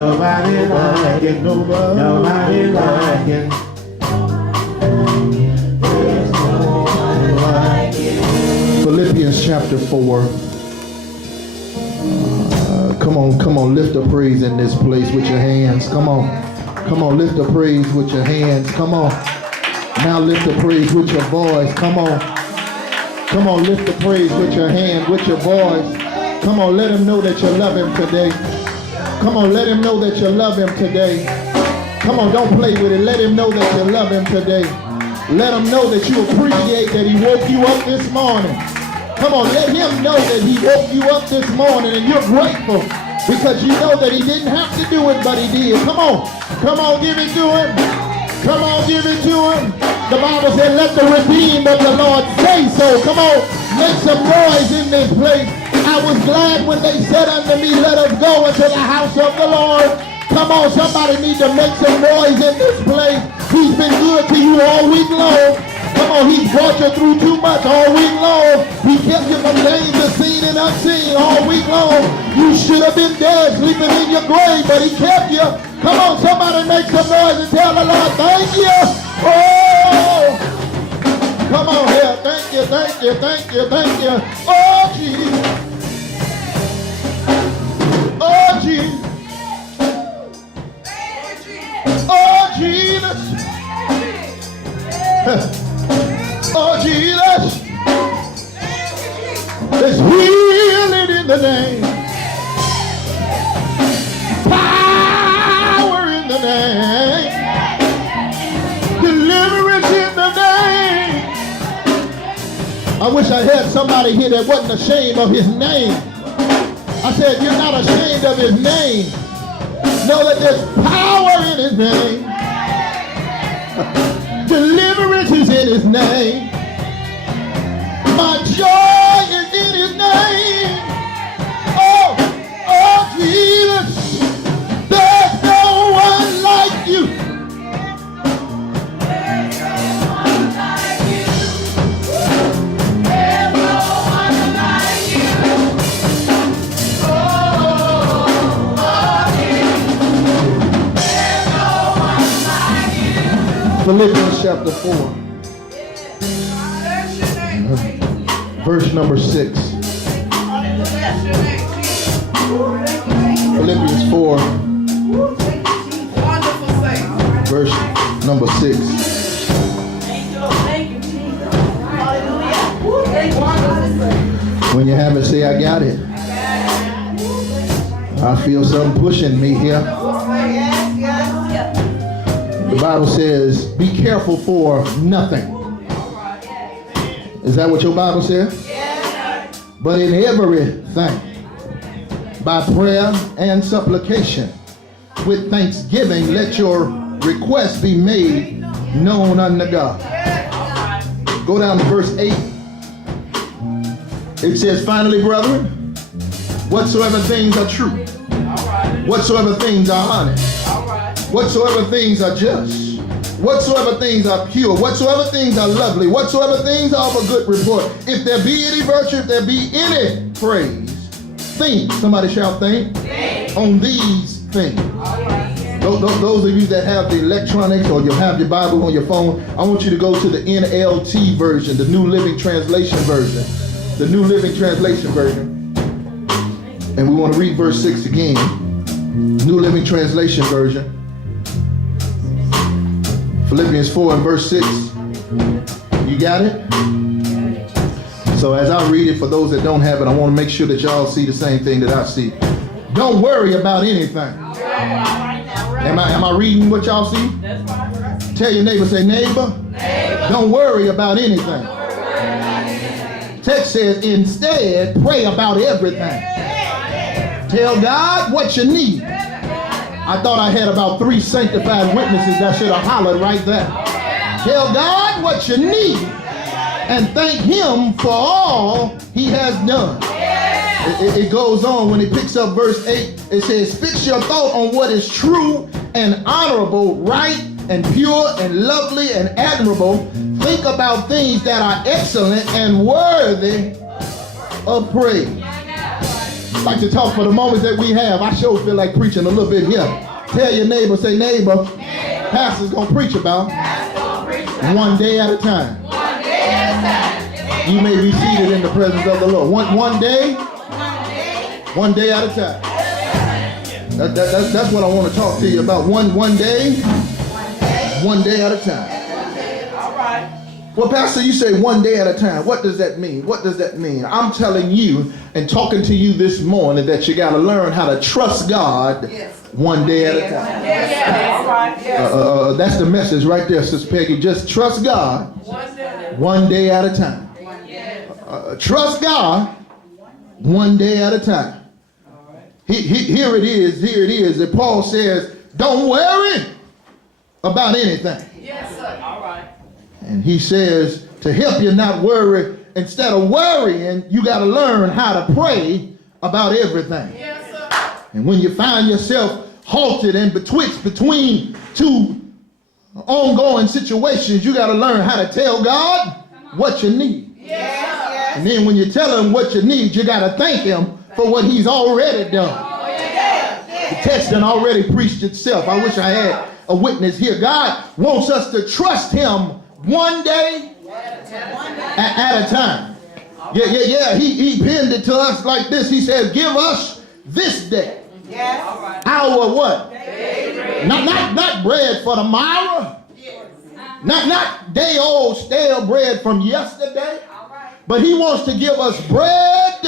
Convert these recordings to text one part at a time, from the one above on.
Nobody like it, nobody like it. There's no one like it. Philippians chapter 4. Come on, lift a praise in this place with your hands. Come on, lift a praise with your hands. Come on. Now lift a praise with your voice. Come on, lift a praise with your hand, with your voice. Come on, let him know that you love him today. Come on, let him know that you love him today. Come on, don't play with it. Let him know that you love him today. Let him know that you appreciate that he woke you up this morning. Come on, let him know that he woke you up this morning and you're grateful because you know that he didn't have to do it, but he did. Come on, give it to him. Come on, give it to him. The Bible said, let the redeemed of the Lord say so. Come on, make some noise in this place. I was glad when they said unto me, let us go into the house of the Lord. Come on, somebody need to make some noise in this place. He's been good to you all week long. Come on, he's brought you through too much all week long. He kept you from danger seen and unseen all week long. You should have been dead, sleeping in your grave, but he kept you. Come on, somebody make some noise and tell the Lord, thank you. Oh, come on here. Thank you, thank you, thank you, thank you. Oh, Jesus. Oh, Jesus. Oh, Jesus. Oh, Jesus. There's healing in the name. Power in the name. Deliverance in the name. I wish I had somebody here that wasn't ashamed of his name. I said, you're not ashamed of his name. Know that there's power in his name. Deliverance is in his name. My joy is in his name. Oh, Jesus. There's no one like you. Philippians chapter 4, verse number 6. Philippians 4, verse number 6. When you have it, say, I got it. I feel something pushing me here. The Bible says, be careful for nothing. Is that what your Bible says? Yes. But in everything, by prayer and supplication, with thanksgiving, let your requests be made known unto God. Go down to verse 8. It says, finally, brethren, whatsoever things are true, whatsoever things are honest, whatsoever things are just, whatsoever things are pure, whatsoever things are lovely, whatsoever things are of a good report, if there be any virtue, if there be any praise, think, somebody shout think, on these things. Those of you that have the electronics or you have your Bible on your phone, I want you to go to the NLT version, the New Living Translation version. The New Living Translation version. And we want to read verse 6 again. New Living Translation version. Philippians 4 and verse 6. You got it? So as I read it, for those that don't have it, I want to make sure that y'all see the same thing that I see. Don't worry about anything. Am I reading what y'all see? Tell your neighbor, say, neighbor, don't worry about anything. Text says, instead, pray about everything. Tell God what you need. I thought I had about 3 sanctified witnesses that should have hollered right there. Tell God what you need and thank him for all he has done. It goes on when it picks up verse 8. It says, fix your thought on what is true and honorable, right and pure and lovely and admirable. Think about things that are excellent and worthy of praise. I'd like to talk for the moments that we have. I sure feel like preaching a little bit here. Tell your neighbor, say, neighbor, pastor's going to preach about one day at a time. You may be seated in the presence of the Lord. One day at a time. That's what I want to talk to you about. One day at a time. All right. Well, Pastor, you say one day at a time. What does that mean? What does that mean? I'm telling you and talking to you this morning that you got to learn how to trust God one day at a time. Yes. All right. That's the message right there, Sister Peggy. Just trust God one day at a time. Trust God one day at a time. Here it is that Paul says, don't worry about anything. Yes, sir. All right. And he says to help you not worry, instead of worrying, you got to learn how to pray about everything. Yes, sir. And when you find yourself halted and betwixt between two ongoing situations, you got to learn how to tell God what you need. Yes. And then when you tell him what you need, you got to thank him for what he's already done. Oh, yes. The text done already preached itself. I wish I had a witness here. God wants us to trust him one day at a time. Yeah. He pinned it to us like this. He says, give us this day. Yes. Our what? Not bread for tomorrow. Not day old stale bread from yesterday. But he wants to give us bread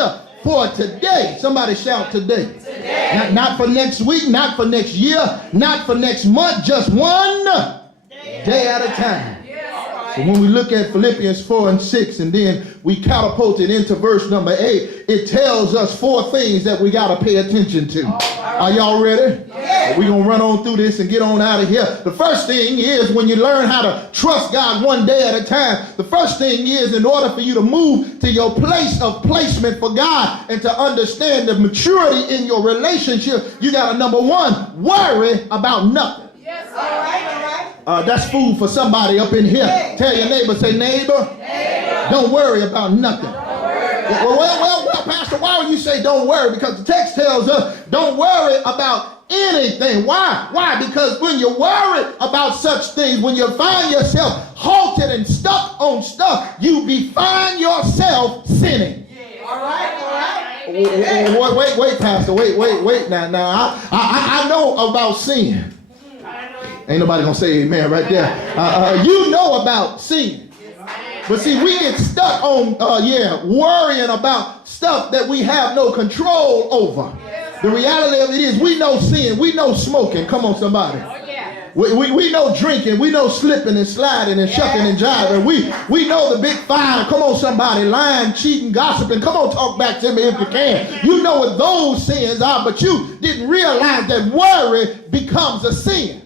for today. Somebody shout today. Not for next week, not for next year, not for next month, just one day at a time. So when we look at Philippians 4 and 6 and then we catapult it into verse number 8, it tells us 4 things that we got to pay attention to. Are y'all ready? We're going to run on through this and get on out of here. The first thing is when you learn how to trust God one day at a time, the first thing is in order for you to move to your place of placement for God and to understand the maturity in your relationship, you got to, number 1, worry about nothing. Yes, all right. That's food for somebody up in here. Tell your neighbor, say, neighbor, don't worry about nothing. Well, Pastor, why would you say don't worry? Because the text tells us don't worry about anything. Why? Because when you worry about such things, when you find yourself halted and stuck on stuff, you find yourself sinning. All right. Wait, Pastor, wait now. I know about sin. Ain't nobody gonna say amen right there. You know about sin. But see, we get stuck on, worrying about stuff that we have no control over. The reality of it is we know sin. We know smoking. Come on, somebody. We know drinking. We know slipping and sliding and shucking and jiving. We know the big five. Come on, somebody. Lying, cheating, gossiping. Come on, talk back to me if you can. You know what those sins are, but you didn't realize that worry becomes a sin.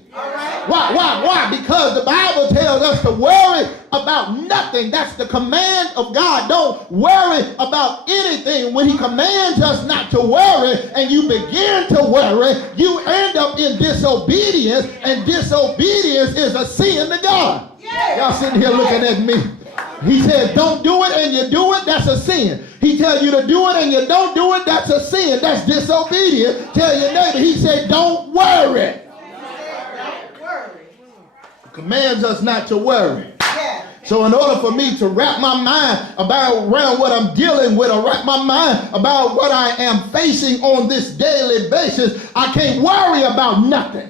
Why? Because the Bible tells us to worry about nothing. That's the command of God. Don't worry about anything. When he commands us not to worry and you begin to worry, you end up in disobedience, and disobedience is a sin to God. Y'all sitting here looking at me. He said don't do it and you do it, that's a sin. He tells you to do it and you don't do it, that's a sin. That's disobedience. Tell your neighbor, he said don't worry. Commands us not to worry. So in order for me to wrap my mind around what I'm dealing with, or wrap my mind about what I am facing on this daily basis, I can't worry about nothing.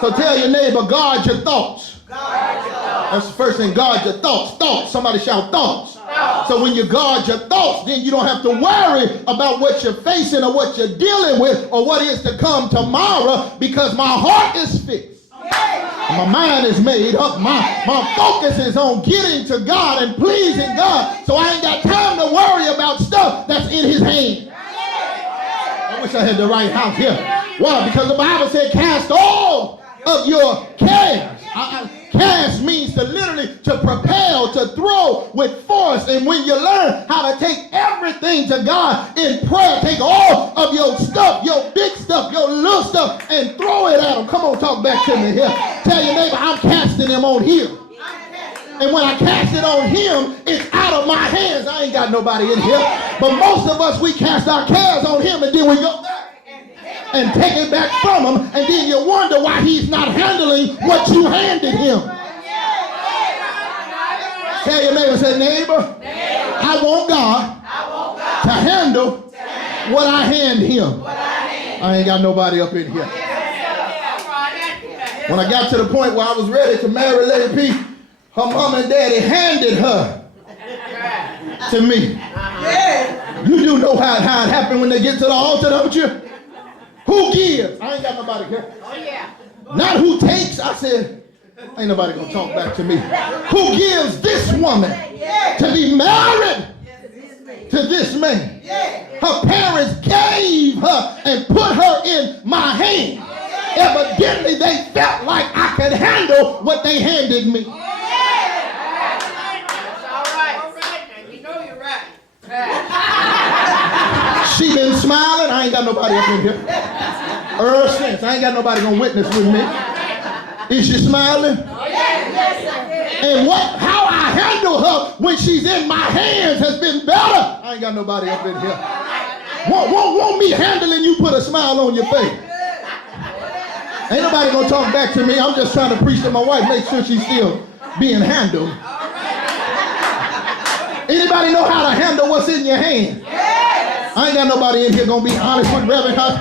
So tell your neighbor, guard your thoughts. That's the first thing, guard your thoughts. Thoughts, somebody shout thoughts. So when you guard your thoughts, then you don't have to worry about what you're facing or what you're dealing with or what is to come tomorrow, because my heart is fixed. My mind is made up. My focus is on getting to God and pleasing God. So I ain't got time to worry about stuff that's in his hand. I wish I had the right house here. Why? Because the Bible said cast all of your cares. Cast means to literally to propel, to throw with force. And when you learn how to take everything to God in prayer, take all of your stuff, your big stuff, your little stuff, and throw it at him. Come on, talk back to me here. Tell your neighbor, I'm casting him on here. And when I cast it on him, it's out of my hands. I ain't got nobody in here. But most of us, we cast our cares on him and then we go back and take it back from him. And then you wonder why he's not handling what you handed him. Tell your neighbor, say, neighbor, I want God to handle what I hand him. I ain't got nobody up in here. When I got to the point where I was ready to marry Lady P, her mom and daddy handed her to me. You do know how it happened when they get to the altar, don't you? Who gives? I ain't got nobody here. Not who takes. I said, ain't nobody gonna talk back to me. Who gives this woman to be married to this man? Her parents gave her and put her in my hand. Evidently, they felt like I could handle what they handed me. She been smiling. I ain't got nobody up in here. Since I ain't got nobody gonna witness with me. Is she smiling? And how I handle her when she's in my hands has been better. I ain't got nobody up in here. Won't me handling you put a smile on your face? Ain't nobody gonna talk back to me. I'm just trying to preach to my wife, make sure she's still being handled. Anybody know how to handle what's in your hand? I ain't got nobody in here gonna be honest with Reverend Hunt.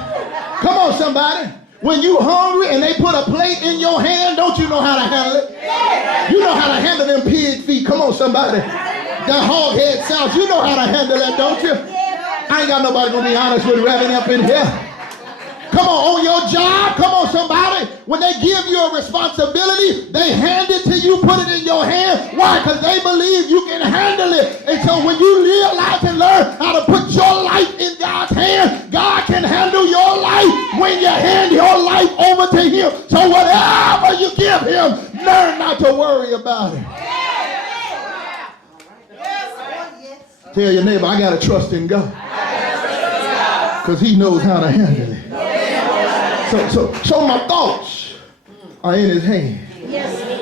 Come on, somebody. When you hungry and they put a plate in your hand, don't you know how to handle it? You know how to handle them pig feet. Come on, somebody. That hog head sauce. You know how to handle that, don't you? I ain't got nobody gonna be honest with Reverend up in here. Come on your job. Come on, somebody. When they give you a responsibility, they hand it to you, put it in your hand. Why? Because they believe you can handle it. And so when you realize and learn how to put your life in God's hand, God can handle your life when you hand your life over to him. So whatever you give him, learn not to worry about it. Tell your neighbor, I got to trust in God. Because he knows how to handle it. So my thoughts are in his hand.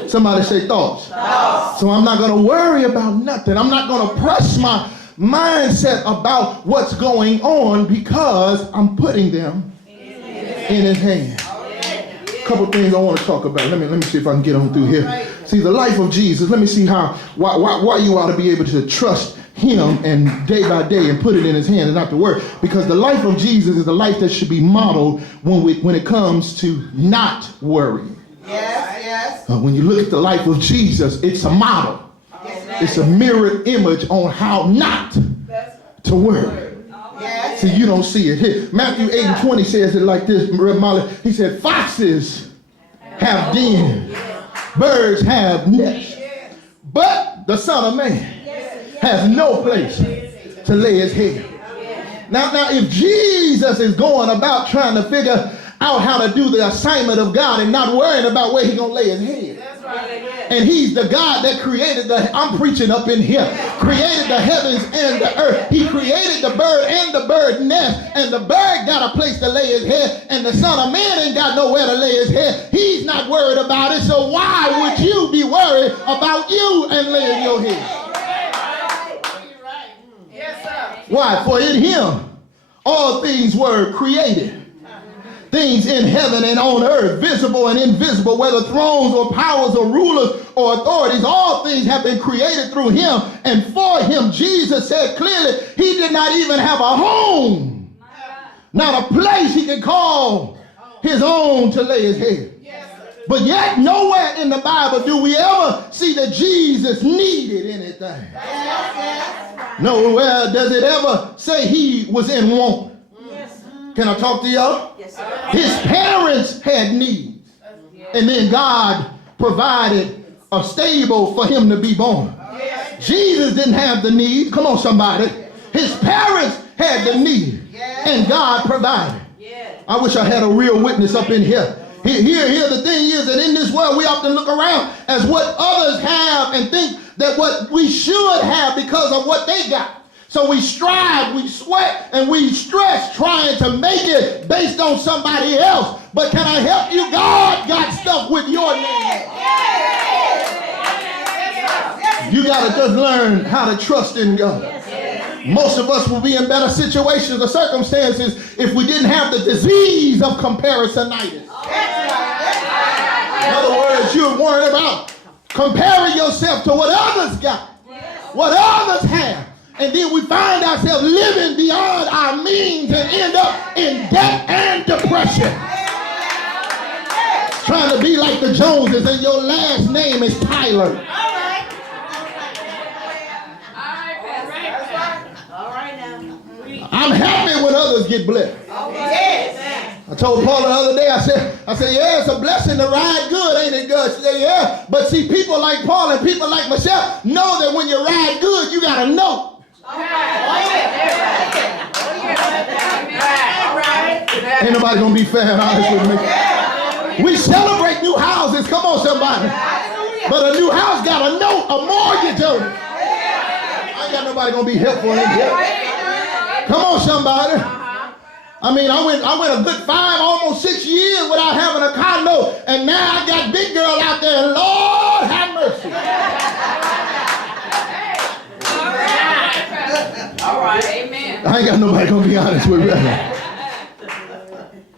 Somebody say thoughts. So I'm not going to worry about nothing. I'm not going to press my mindset about what's going on because I'm putting them in his hand. A couple things I want to talk about. Let me see if I can get on through here. See, the life of Jesus. Let me see why you ought to be able to trust him and day by day and put it in his hand and not to worry. Because the life of Jesus is the life that should be modeled when it comes to not worrying. Yes. When you look at the life of Jesus, it's a model. It's a mirrored image on how not to worry. See, you don't see it here. Matthew 8:20 says it like this. He said, foxes have dens, birds have nests, but the Son of Man has no place to lay his head. Now, if Jesus is going about trying to figure out how to do the assignment of God and not worrying about where he's going to lay his head. And he's the God that created I'm preaching up in here, created the heavens and the earth. He created the bird and the bird nest, and the bird got a place to lay his head, and the Son of Man ain't got nowhere to lay his head. He's not worried about it, so why would you be worried about you and laying your head? Why? For in him all things were created. Things in heaven and on earth, visible and invisible, whether thrones or powers or rulers or authorities, all things have been created through him and for him. Jesus said clearly he did not even have a home, not a place he could call his own to lay his head. But yet nowhere in the Bible do we ever see that Jesus needed anything. Nowhere does it ever say he was in want. Can I talk to y'all? Yes, sir. His parents had needs. And then God provided a stable for him to be born. Jesus didn't have the need. Come on, somebody. His parents had the need. And God provided. I wish I had a real witness up in here. Here, the thing is that in this world, we often look around as what others have and think that what we should have because of what they got. So we strive, we sweat, and we stress trying to make it based on somebody else. But can I help you? God got stuff with your name. You got to just learn how to trust in God. Most of us will be in better situations or circumstances if we didn't have the disease of comparisonitis. In other words, you're worried about comparing yourself to what others got, what others have. And then we find ourselves living beyond our means and end up in debt and depression. Trying to be like the Joneses and your last name is Tyler. I'm happy when others get blessed. I told Paula the other day, I said, yeah, it's a blessing to ride good, ain't it, God? She said, yeah. But see, people like Paul and people like Michelle know that when you ride good, you got to know. Ain't nobody going to be fair and honest with me. We celebrate new houses. Come on, somebody. But a new house got a note, a mortgage on it. I ain't got nobody going to be helpful in here. Come on, somebody. I mean, I went a good 5, almost 6 years without having a car note, and now I got big girl out there, and Lord have mercy. All right, amen. I ain't got nobody gonna be honest with me.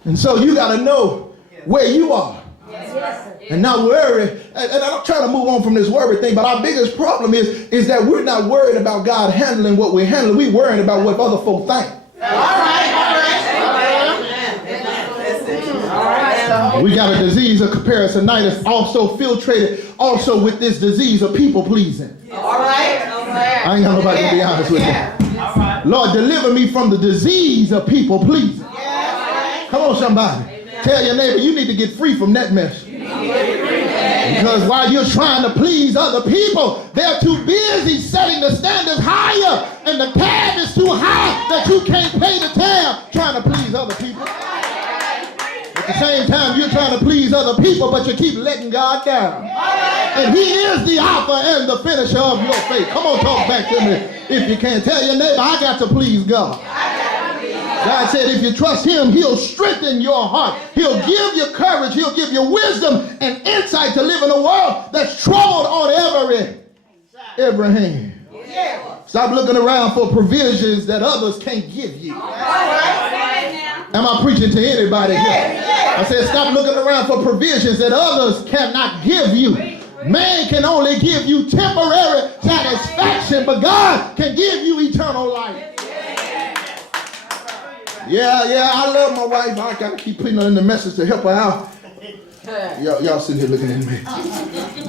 And so you gotta know where you are. And not worry. And I'm trying to move on from this worry thing, but our biggest problem is that we're not worried about God handling what we're handling. We're worrying about what other folk think. We got a disease of comparisonitis, also filtrated, also with this disease of people pleasing. All right. I ain't got nobody to be honest with you. Lord, deliver me from the disease of people pleasing. Come on, somebody. Tell your neighbor you need to get free from that mess. Because while you're trying to please other people, they're too busy setting the standards higher, and the tab is too high that you can't pay the tab trying to please other people. At the same time, you're trying to please other people, but you keep letting God down. And he is the author and the finisher of your faith. Come on, talk back to me if you can. Tell your neighbor, I got to please God. God said if you trust him, he'll strengthen your heart. He'll give you courage. He'll give you wisdom and insight to live in a world that's troubled on every hand. Stop looking around for provisions that others can't give you. Am I preaching to anybody here? I said stop looking around for provisions that others cannot give you. Man can only give you temporary satisfaction, but God can give you eternal life. Yeah, I love my wife. I got to keep putting her in the message to help her out. Y'all sitting here looking at me.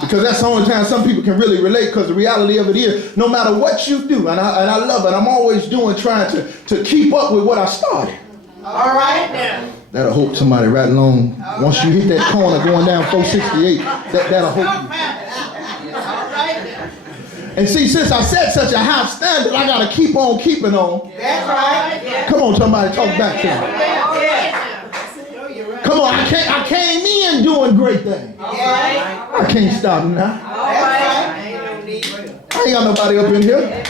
Because that's the only time some people can really relate, because the reality of it is, no matter what you do, and I love it, I'm always trying to keep up with what I started. All right. That'll hope somebody right along. Once you hit that corner going down 468, that'll hope you. And see, since I set such a high standard, I got to keep on keeping on. That's right. Come on, somebody, talk back to me. Come on, I came in doing great things. I can't stop now. I ain't got nobody up in here.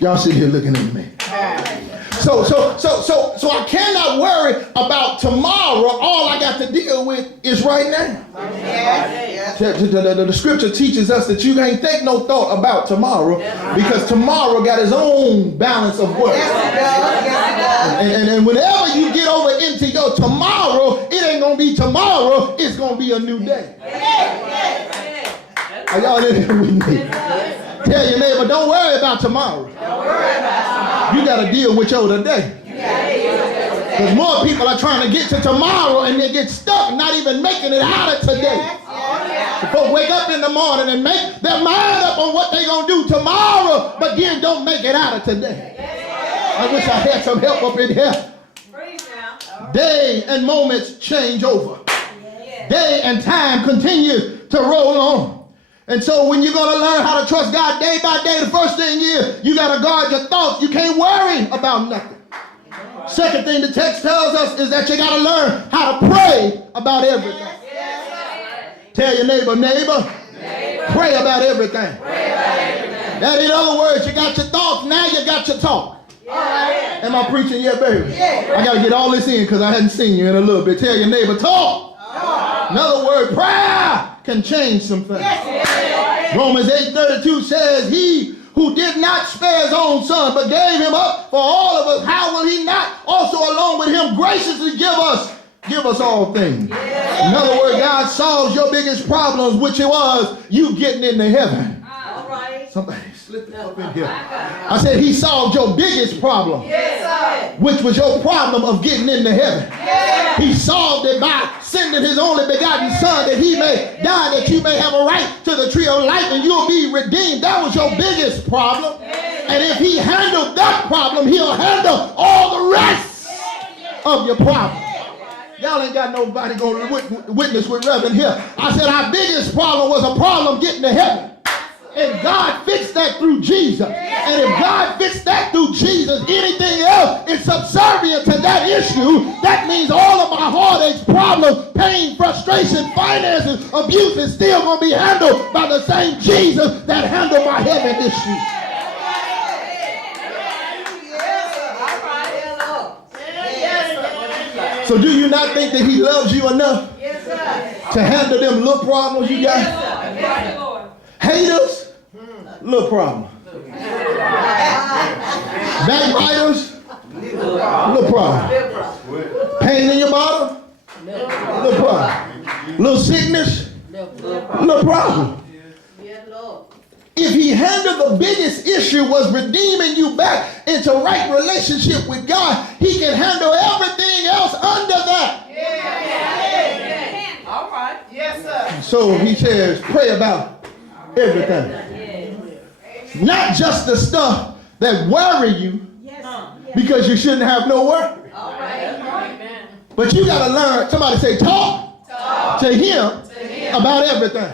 Y'all sit here looking at me. So I cannot worry about tomorrow. All I got to deal with is right now. The scripture teaches us that you can't think no thought about tomorrow, because tomorrow got its own balance of work. And whenever you get over into your tomorrow, it ain't going to be tomorrow, it's going to be a new day. Are y'all in here with me? Tell your neighbor, don't worry about tomorrow. You got to deal with your today. Because more people are trying to get to tomorrow and they get stuck, not even making it out of today. So folks wake up in the morning and make their mind up on what they're going to do tomorrow, but then don't make it out of today. I wish I had some help up in here. Day and moments change over. Day and time continues to roll on. And so when you're going to learn how to trust God day by day, the first thing is you got to guard your thoughts. You can't worry about nothing. Second thing the text tells us is that you got to learn how to pray about everything. Tell your neighbor, pray about everything. That in other words, you got your thoughts, now you got your talk. Am I preaching yet, baby? I got to get all this in because I hadn't seen you in a little bit. Tell your neighbor, talk. In other words, prayer can change some things. Romans 8:32 says, he who did not spare his own son, but gave him up for all of us, how will he not also along with him graciously give us all things? In other words, God solves your biggest problems, which it was you getting into heaven. Somebody slipped up in here. I said he solved your biggest problem, which was your problem of getting into heaven. He solved it by sending his only begotten son that he may die, that you may have a right to the tree of life and you'll be redeemed. That was your biggest problem. And if he handled that problem, he'll handle all the rest of your problem. Y'all ain't got nobody going to witness with Reverend here. I said our biggest problem was a problem getting to heaven. And God fixed that through Jesus. And if God fixed that through Jesus, anything else is subservient to that issue. That means all of my heartaches, problems, pain, frustration, finances, abuse is still going to be handled by the same Jesus that handled my heaven issue. So do you not think that he loves you enough to handle them little problems you got? Haters, little problem. Backbiters, little problem. Pain in your bottom, little problem. Little sickness, little problem. If he handled the biggest issue was redeeming you back into right relationship with God, he can handle everything else under that. All right. Yes, sir. So he says, pray about everything. Not just the stuff that worry you, because you shouldn't have no worry. All right. But you got to learn, somebody say, talk to him about everything.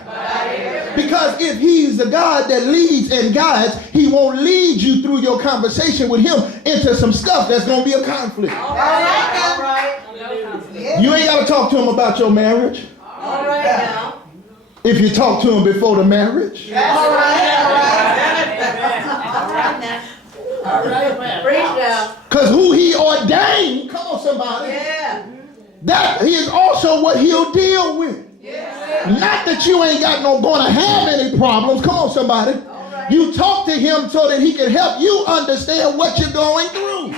Because if he's the God that leads and guides, he won't lead you through your conversation with him into some stuff that's going to be a conflict. All right. You ain't got to talk to him about your marriage. All right now. If you talk to him before the marriage. All right. Preach now. Because who he ordained, come on somebody, that he is also what he'll deal with. Not that you ain't got no going to have any problems. Come on, somebody. You talk to him so that he can help you understand what you're going through.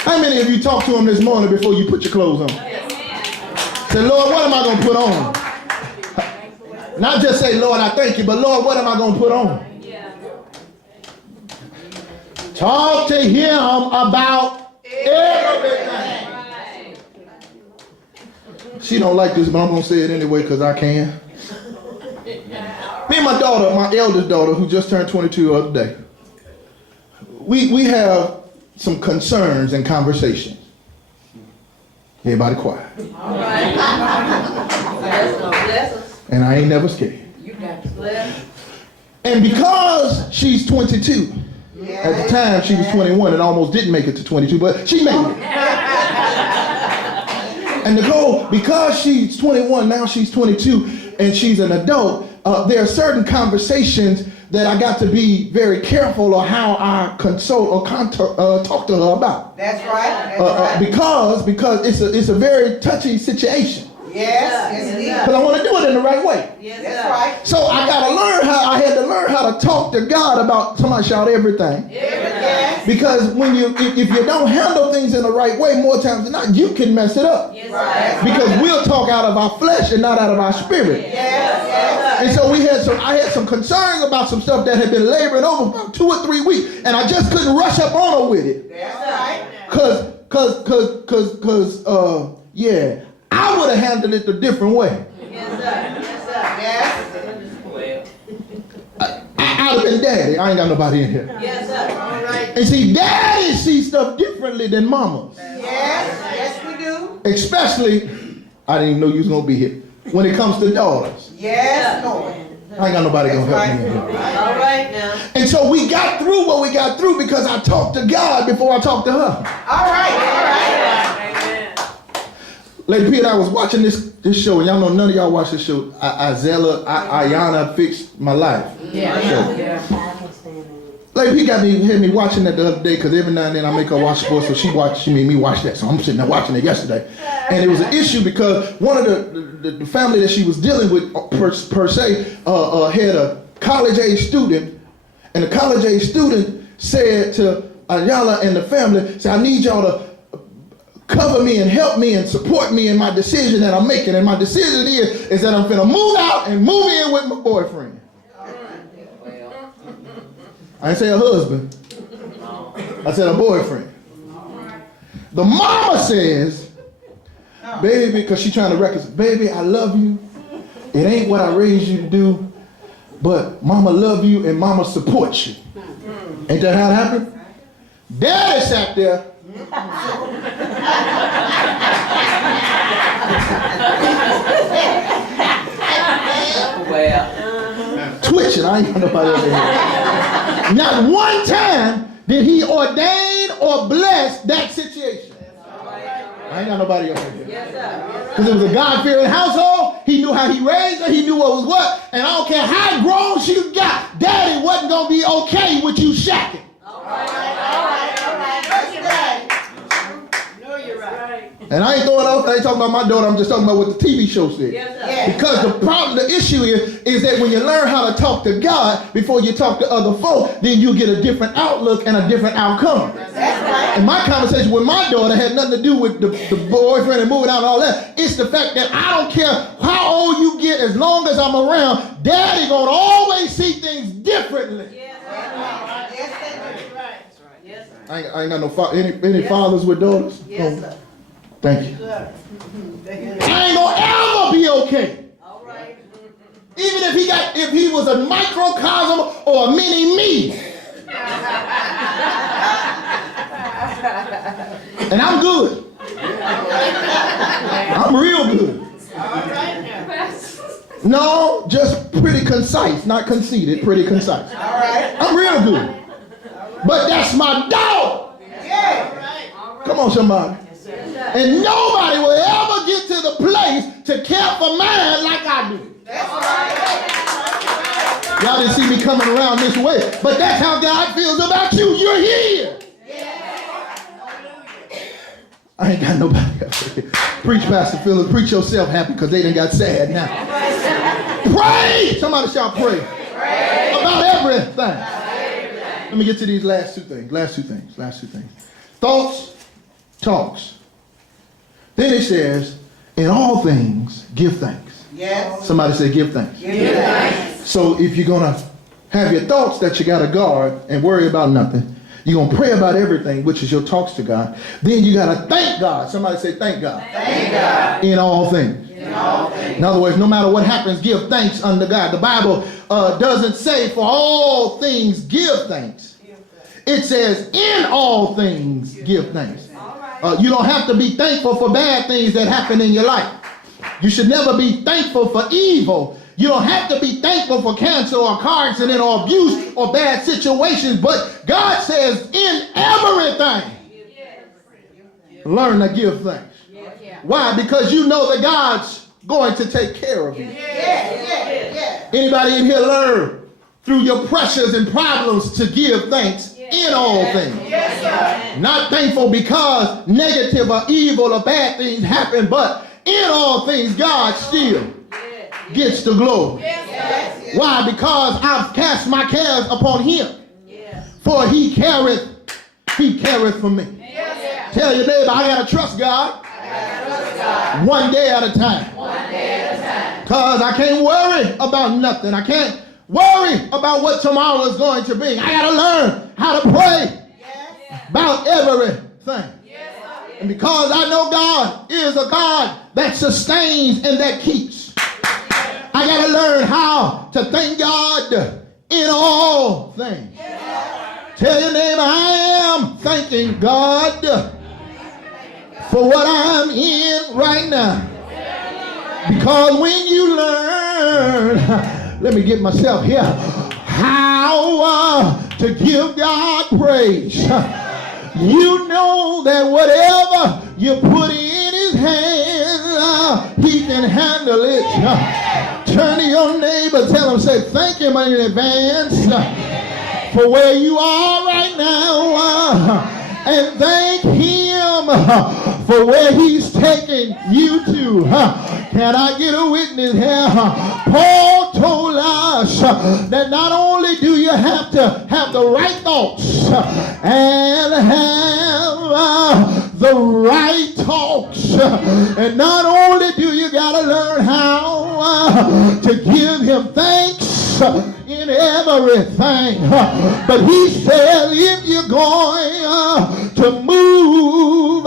How many of you talked to him this morning before you put your clothes on? Say, Lord, what am I going to put on? Not just say, Lord, I thank you, but Lord, what am I going to put on? Talk to him about everything. She don't like this, but I'm going to say it anyway because I can. Me and my daughter, my eldest daughter, who just turned 22 the other day, we have some concerns and conversations. Everybody quiet. All right. And I ain't never scared. You got to bless. And because she's 22, at the time she was 21 and almost didn't make it to 22, but she made it. And Nicole, because she's 21, now she's 22, and she's an adult, there are certain conversations that I got to be very careful of how I consult or talk to her about. That's right. Because it's a very touchy situation. Yes, Because I want to do it in the right way. yes, that's right. So I had to learn how to talk to God about, somebody shout everything. Yes. Because when if you don't handle things in the right way, more times than not, you can mess it up. Yes, right. Because we'll talk out of our flesh and not out of our spirit. Yes. And so I had some concerns about some stuff that had been laboring over for 2 or 3 weeks, and I just couldn't rush up on her with it. That's right. Cause I would have handled it a different way. Yes, sir. Yes. I'd have been daddy. I ain't got nobody in here. Yes, sir. All right. And see, daddy sees stuff differently than mamas. Yes, we do. Especially, I didn't even know you was gonna be here, when it comes to daughters. Yes, Lord. I ain't got nobody gonna help me in here. All right now. And so we got through what we got through because I talked to God before I talked to her. All right. Lady Peter, I was watching this show, and y'all know none of y'all watch this show. Ayana Fixed My Life. Yeah. Lady Peter had me watching that the other day because every now and then I make her watch sports, so she made me watch that. So I'm sitting there watching it yesterday. And it was an issue because one of the family that she was dealing with per se had a college-age student, and the college-age student said to Ayala and the family, "I need y'all to cover me and help me and support me in my decision that I'm making. And my decision is that I'm finna move out and move in with my boyfriend." I didn't say a husband. I said a boyfriend. The mama says, "Baby," because she's trying to reconcile, "Baby, I love you. It ain't what I raised you to do, but mama love you and mama supports you." Ain't that how it happened? Daddy sat there. Twitching. I ain't got nobody over here. Not one time did he ordain or bless that situation. I ain't got nobody over here. Because it was a God-fearing household. He knew how he raised her. He knew what was what. And I don't care how grown she got, Daddy wasn't going to be okay with you shacking. All right. You're right. No, you're right. And I ain't throwing off, I ain't talking about my daughter, I'm just talking about what the TV show said. Because the issue is that when you learn how to talk to God before you talk to other folk, then you get a different outlook and a different outcome. That's right. And my conversation with my daughter had nothing to do with the boyfriend and moving out and all that. It's the fact that I don't care how old you get, as long as I'm around, Daddy gonna always see things differently. I ain't got no any fathers with daughters? Yes, sir. Thank you. I ain't gonna ever be okay. All right. Even if he was a microcosm or a mini me. And I'm good. I'm real good. All right now. No, just pretty concise, not conceited, pretty concise. All right. I'm real good. But that's my dog. Yeah. Come on, somebody. And nobody will ever get to the place to care for mine like I do. That's right. Y'all didn't see me coming around this way, but that's how God feels about you. You're here. I ain't got nobody else here. Preach, Pastor Phillips. Preach yourself happy because they done got sad now. Pray. Somebody shout pray. About everything. Let me get to these last two things. Last two things. Thoughts, talks. Then it says, in all things, give thanks. Yes. Somebody say give thanks. Give thanks. So if you're going to have your thoughts that you got to guard and worry about nothing, you're going to pray about everything, which is your talks to God. Then you got to thank God. Somebody say thank God. Thank God. In all things. In all things. In other words, no matter what happens, give thanks unto God. The Bible doesn't say for all things give thanks. It says in all things give thanks. You don't have to be thankful for bad things that happen in your life. You should never be thankful for evil. You don't have to be thankful for cancer or car accident or abuse or bad situations. But God says in everything, learn to give thanks. Why? Because you know that God's going to take care of you. Anybody in here learn through your pressures and problems to give thanks in all things? Yes, sir. Not thankful because negative or evil or bad things happen, but in all things God still gets the glory. Why? Because I've cast my cares upon him. For he careth for me. Tell your neighbor, I gotta trust God. One day at a time. Because I can't worry about nothing. I can't worry about what tomorrow is going to be. I gotta learn how to pray about everything. And because I know God is a God that sustains and that keeps, I gotta learn how to thank God in all things. Tell your neighbor, I am thanking God for what I'm in right now. Because when you learn, let me get myself here, how to give God praise, you know that whatever you put in his hand, he can handle it. Turn to your neighbor, tell him, say, thank him in advance for where you are right now, and thank him for where he's taking you to. Can I get a witness here? Paul told us that not only do you have to have the right thoughts and have the right talks, and not only do you got to learn how to give him thanks in everything, but he said if you're going to move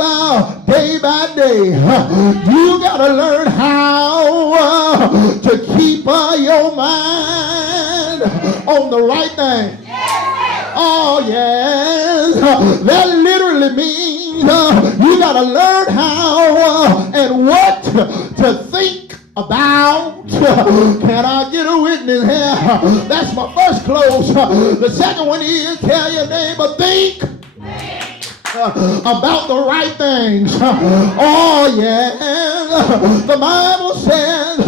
day by day, you got to learn how to keep your mind on the right thing. Oh yes, that literally means you got to learn how and what to think about. Can I get a witness here? That's my first close. The second one is tell your neighbor, think about the right things. Oh yeah, the Bible says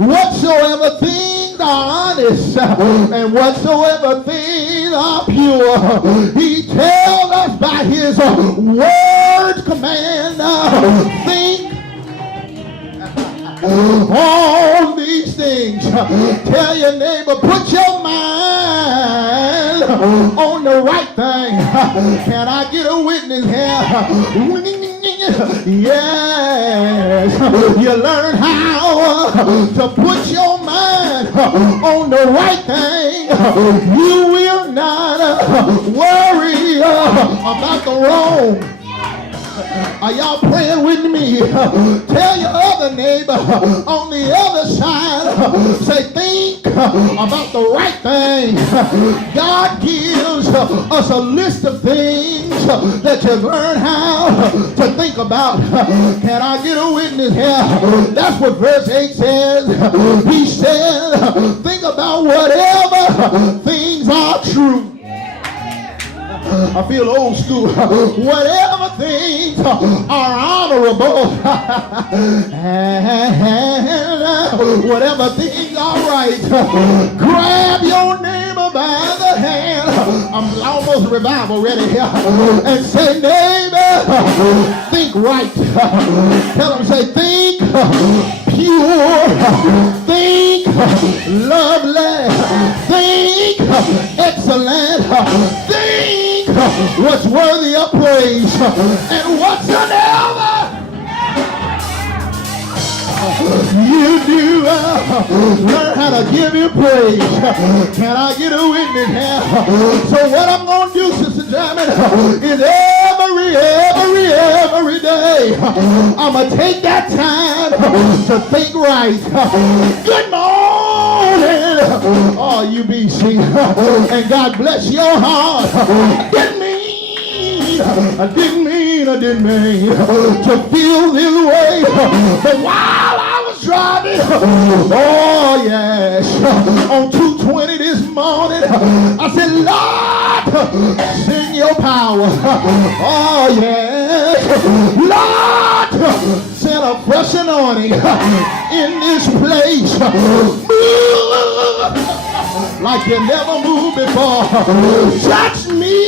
whatsoever things are honest and whatsoever things are pure, he tells us by his word command, think all these things. Tell your neighbor, put your mind on the right thing. Can I get a witness here? Yes, you learn how to put your mind on the right thing. You will not worry about the wrong. Are y'all praying with me? Tell your other neighbor on the other side, say, think about the right thing. God gives us a list of things that you learn how to think about. Can I get a witness here? That's what verse 8 says. He said, think about whatever things are true. I feel old school. Whatever things are honorable, and whatever things are right, grab your neighbor by the hand. I'm almost revival ready here. And say, neighbor, think right. Tell them, say, think pure, think lovely, think excellent, think what's worthy of praise, and whatsoever you do, learn how to give him praise. Can I get a witness here? So what I'm going to do, Sister Diamond, is every day, I'm going to take that time to think right. Good morning, oh, UBC, and God bless your heart. I didn't mean to feel this way, but while I was driving, oh yes, on 220 this morning, I said, Lord, send your power. Oh yes, Lord, send a fresh anointing in this place. Like you never moved before. Touch me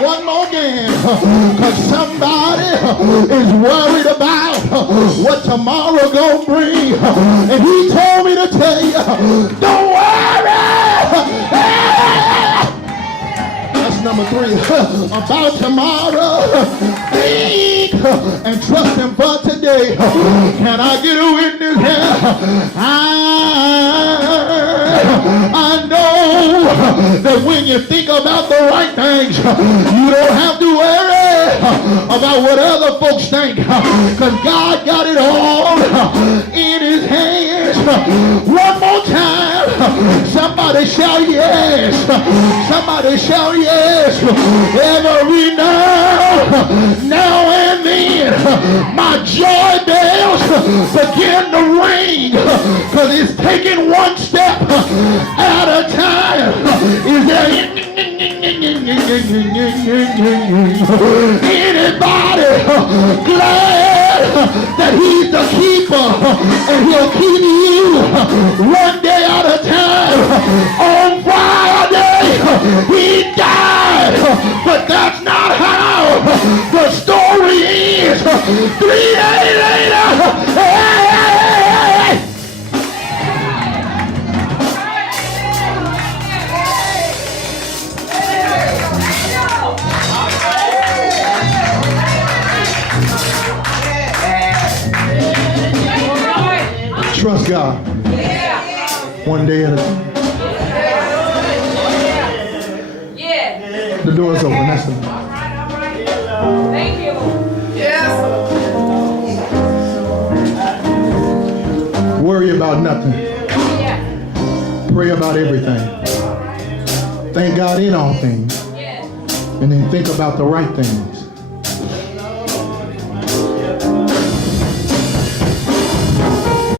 one more again, because somebody is worried about what tomorrow gonna bring, and he told me to tell you, don't worry. That's number 3. About tomorrow, think and trust him for today. Can I get a witness here? I know that when you think about the right things, you don't have to worry about what other folks think, because God got it all in his hands. One more time, somebody shout yes. Somebody shout yes. Every now and then, my joy bells begin to ring, because it's taking one step at a time. Is there anybody glad that he's the keeper and he'll keep you one day at a time? On Friday, he died, but that's not how the story ends. days, 3 days later. Hey! Trust God. One day at a time. The door's open. That's the Thank you. Yes. worry about nothing. Yeah. Pray about everything. Thank God in all things. Yes. And then think about the right things.